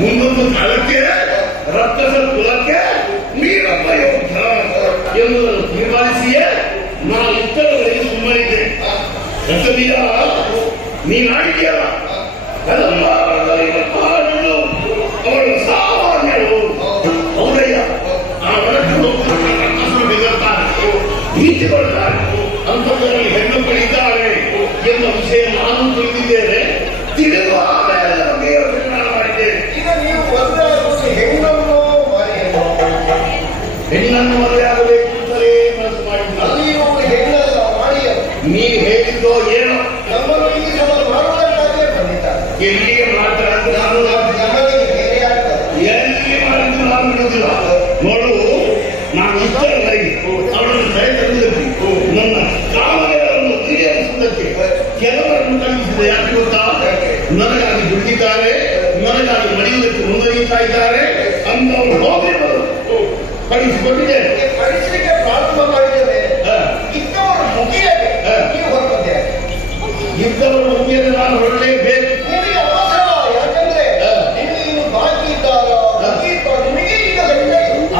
ಮುಂದೊಂದು ಕಾಲಕ್ಕೆ ರಕ್ತದ ಕುಲಕ್ಕೆ ನೀರೊಬ್ಬ ಯೋಧ ಎಂಬುದನ್ನು ತೀರ್ಮಾನಿಸಿಯೇ ನಾನು ಇತರಗಳಿಗೆ ಸುಮ್ಮನಿದ್ದೆ. ರಕ್ತವೀರ ನೀನಾಗಿದೆಯಲ್ಲ, ಅವಳು ಸಾಮಾನ್ಯರು. ಹೌದಯ್ಯ, ಆ ಒಳಗೆ ಬಿಗುತ್ತಾರೆ, ಭೀತಿಗೊಳ್ಳುತ್ತಾರೆ, ಅಂಥದ್ರಲ್ಲಿ ಹೆಣ್ಣು ಪಡಿದ್ದಾರೆ ಎಂಬ ವಿಷಯ ನಾನು ತಿಳಿದಿದ್ದೇನೆ. ತಿಳಿದು ಆಮೇಲೆ ನಮಗೆ ನಿರ್ಮಾಣ ಮಾಡಿದ್ದೇನೆ. ಈಗ ನೀವು ಮದುವೆ ಹೆಣ್ಣನ್ನು ಹೆಣ್ಣನ್ನು ಮದುವೆ ಆಗಬೇಕು ಅಂತಲೇ ಮನಸ್ಸು ಮಾಡಿದ್ದ. ನೀವು ಹೆಣ್ಣಲ್ಲ ಮಾಡಿ ನೀವು ಹೇಳಿದ್ದೋ ಏನೋ ನಮ್ಮನ್ನು ಈ ಸಲ ಮಾಡುವುದಕ್ಕಾಗಲೇ ಬಂದಿದ್ದಾರೆ. ಎಲ್ಲಿಗೆ ಮಾಡ್ತಾರೆ ಅಂತ ನಾನು ನಮಗೆ ಬೇರೆ ಆಗ್ತದೆ. ಎಲ್ಲಿ ಮಾಡಿದ್ದು ನಾನು ಬಿಡುವುದಿಲ್ಲ. ನೋಡು, ನಾನು ಇಷ್ಟರವರೆಗೆ ಅವರನ್ನು ಕರೆ ತರುವುದಕ್ಕೆ, ನನ್ನ ಕಾಮನೆಗಳನ್ನು ಈಡೇರಿಸುವುದಕ್ಕೆ ಕೆಲವರನ್ನು ಕಲಿಸಿದೆ. ಯಾಕೆ ಗೊತ್ತಾ? ನನಗಾಗಿ ದುಡಿದಿದ್ದಾರೆ, ನನಗಾಗಿ ಮಡಿಯುವುದಕ್ಕೆ ಮುಂದುವರಿಯುತ್ತಾ ಇದ್ದಾರೆ ಅಂತವರು ಹೋಗಿ ಕಳಿಸಿಕೊಟ್ಟಿದ್ದೇನೆ.